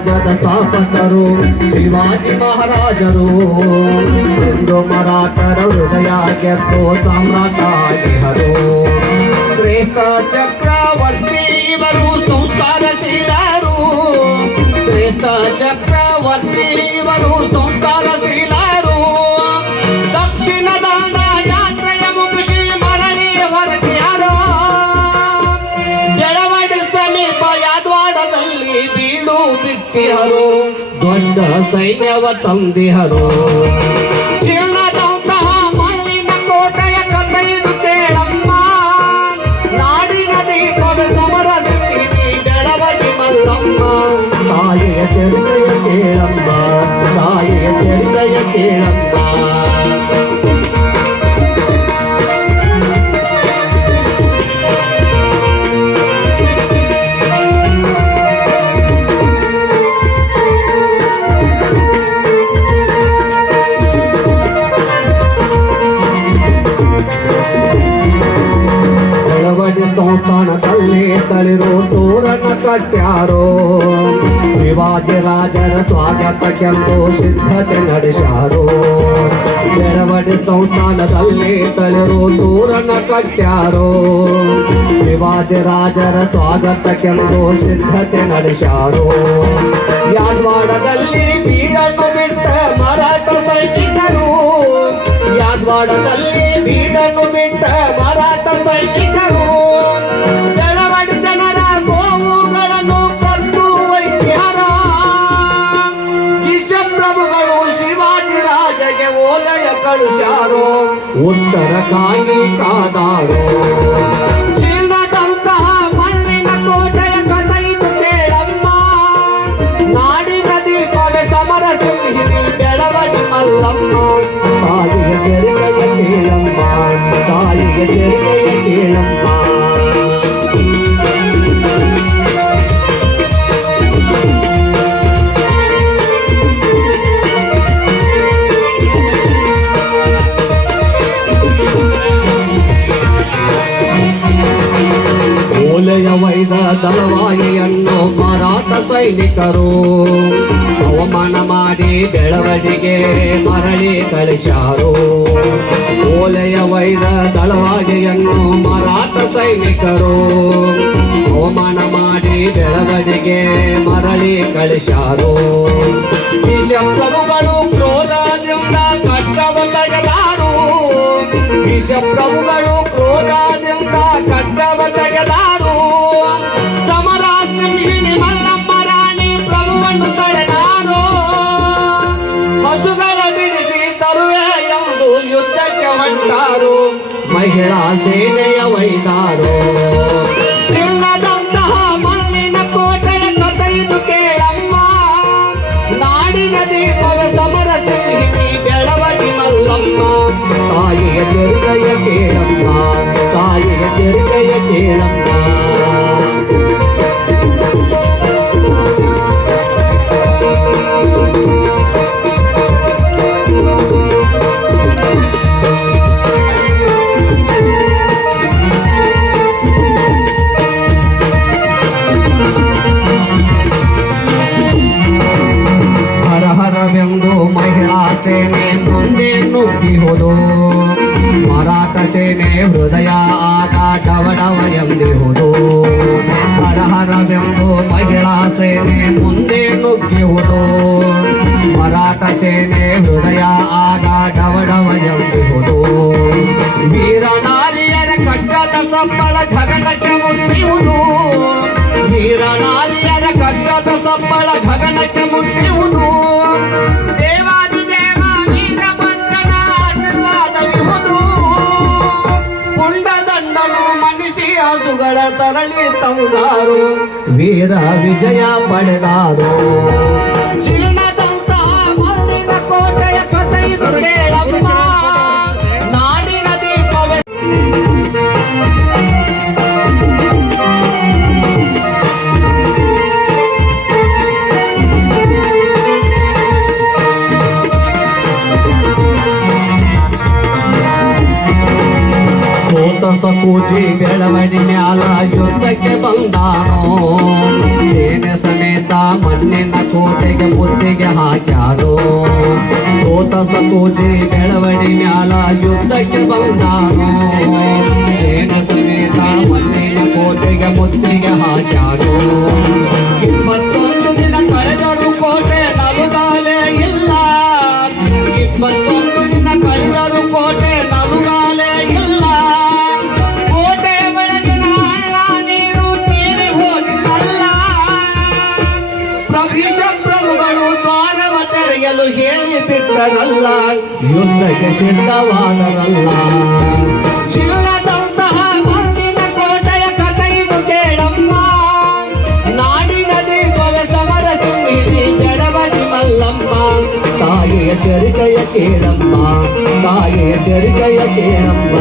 ಸಾಮ್ರಾಜ್ಯದ ಸ್ಥಾಪಕರು ಶಿವಾಜಿ ಮಹಾರಾಜರು ಎಂದು ಮರಾಠರ ಹೃದಯ ಗೆದ್ದು ಸಾಮ್ರಾಟ ಆಗಿಹರು ಶ್ರೇಷ್ಠ ಚಕ್ರವರ್ತಿ ಇವರು ಸಂಸ್ಕಾರಶೀಲರು ಬಿಟ್ಟಿಹರು ದೊಡ್ಡ ಸೈನ್ಯವ ತಂದಿಹರು ಚಿನ್ನದಂತಹ ಮಣ್ಣಿನ ಕೋಟೆಯ ಕಥೆಯನ್ನು ಕೇಳಮ್ಮ ನಾಡಿನ ದೀಪದ ಸಮರ ಸುತ್ತಿ ಬೆಳವಡಿ ಮಲ್ಲಮ್ಮ ತಾಯಿಯ ಚರಿತೆಯ ಕೇಳಮ್ಮ ತಾಯಿಯ ಚರಿತೆಯ ಕೇಳಮ್ಮ ಸಂಸ್ಥಾನದಲ್ಲಿ ತಳಿರು ತೋರಣ ಕಟ್ಟ್ಯಾರೋ ಶಿವಾಜಿ ರಾಜರ ಸ್ವಾಗತಕ್ಕೆಂದು ಸಿದ್ಧತೆ ನಡೆಸ್ಯಾರೋ. ಬೆಳವಡಿ ಸಂಸ್ಥಾನದಲ್ಲಿ ತಳಿರೋ ತೋರಣ ಕಟ್ಟ್ಯಾರೋ ಶಿವಾಜಿ ರಾಜರ ಸ್ವಾಗತಕ್ಕೆಂದು ಸಿದ್ಧತೆ ನಡೆಸ್ಯಾರೋ. ಯಾದವಾಡದಲ್ಲಿ ಬೀಡನ್ನು ಬಿಟ್ಟ ಮರಾಠ ಸೈನಿಕರು. ಯಾದವಾಡದಲ್ಲಿ ಬೀಡನ್ನು ಬಿಟ್ಟ ಮರಾಠ ಸೈನಿಕರು. ಓಲಯ ಕಳುಚಾರೋ ಉತ್ತರ ಕಾಗಿ ಕಾದಾರೋ ಚಿನ್ನದಂತಹ ಮಣ್ಣಿನ ಕೋಟೆಯ ಕಥೆಯಿತು ಕೇಳಮ್ಮ ನಾಡಿನ ದೀಪವೇ ಸಮರ ಸುಹಿರಿ ಬೆಳವಡಿ ಮಲ್ಲಮ್ಮ ತಾಯಿಯ ಚೆರಿಕೆಯ ಕೇಳಮ್ಮ ತಾಯಿಯ ಚೆರಿಕೆಯ ಕೇಳಮ್ಮ ವೈದ ದಳವಾಯಿಯನ್ನು ಮರಾಠ ಸೈನಿಕರು. ಅವಮಾನ ಮಾಡಿ ಬೆಳವಣಿಗೆ ಮರಳಿ ಕಳಿಸಾರು ಓಲೆಯ ವೈರ ತಳವಾಗಿಯನ್ನು ಮರಾಠ ಸೈನಿಕರು. ಅವಮಾನ ಮಾಡಿ ಬೆಳವಣಿಗೆ ಮರಳಿ ಕಳಿಸಾರು ವಿಷಪ್ರಭುಗಳು ಕ್ರೋಧದಿಂದ ಕಟ್ಟವ ತೆಗೆದಾರು ವಿಷಪ್ರಭುಗಳು ಯುದ್ಧಕ್ಕೆ ಹೊಟ್ಟಾರು ಮಹಿಳಾ ಸೇನೆಯ ವೈದಾರು ಇಲ್ಲದಂತಹ ಮಣ್ಣಿನ ಕೋಟೆಯ ಕಥೆಯಿದು ಕೇಳಮ್ಮ. ನಾಡಿನ ದೀಪವ ಸಮರ ಸಿಂಹಿಣಿ ಬೆಳವಟಿ ಮಲ್ಲಮ್ಮ. ತಾಯಿಯ ಚೆರುಕೆಯ ಕೇಳಮ್ಮ, ತಾಯಿಯ ಚೆರುಕೆಯ ಕೇಳಮ್ಮ. ಮರಾಠ ಸೇನೆ ಹೃದಯ ಆಗ ಡವಡವ ಎಂದಿಹುದು ಹರ ಹರವೆಂದು ಮಹಿಳಾ ಸೇನೆ ಮುಂದೆ ನುಗ್ಗಿಹುದು ಮರಾಠ ಸೇನೆ ಹೃದಯ ಆಗ ಡವಡವ ಎಂದಿಹುದು ವೀರ ನಾರಿಯರ ಕಟ್ಟದ ಸಂಬಳ ಗಗನಕ್ಕೆ ಮುಟ್ಟಿಯುವುದು ವೀರ ನಾರಿಯರ ಕಟ್ಟದ ಸಂಬಳ ಗಗನಕ್ಕೆ ಮುಟ್ಟಿಯುವುದು ತರಳಿ ತಂದಾರು ವೀರ ವಿಜಯ ಪಡೆದಾರು. ಮಣ್ಣಿನ ಕೋಟೆಯ ಇದು ಕೇಳಮ್ಮ ಸೋತ ಸಕೂಜಿ ಬೆಳವಡಿ ಮ್ಯಾಲ ಯುದ್ಧಕ್ಕೆ ಬಂದಾನೋ ಸೇನೆ ಸಮೇತ ಮಣ್ಣಿನ ಕೋಟೆಗೆ ಮುತ್ತಿಗೆ ಹಾಕ್ಯಾರೋ ಸೋತ ಸಕೂಜಿ ಬೆಳವಡಿ ಮ್ಯಾಲ ಯುದ್ಧಕ್ಕೆ ಬಂದಾನೋ ಸೇನೆ ಸಮೇತ ಮಣ್ಣಿನ ಕೋಟೆಗೆ ಮುತ್ತಿಗೆ ಹಾಕ್ಯಾರೋ ಇಪ್ಪತ್ತೊಂದು ಹೇಳಿ ಬಿಟ್ಟರಲ್ಲ ಯುದ್ಧಕ್ಕೆ ಸಿದ್ಧವಾದರಲ್ಲ ಚಿನ್ನದಂತಹ ಮಣ್ಣಿನ ಕೋಟೆಯ ಕಥೆಯನ್ನು ಕೇಳಮ್ಮ ನಾಡಿನ ದೀಪವ ಸಮರ ಸುಮ್ಮಿಸಿ ಬೆಳವಡಿ ಮಲ್ಲಮ್ಮ ತಾಯಿಯ ಚರಿಕೆಯ ಕೇಳಮ್ಮ ತಾಯಿಯ ಚರಿಕೆಯ ಕೇಳಮ್ಮ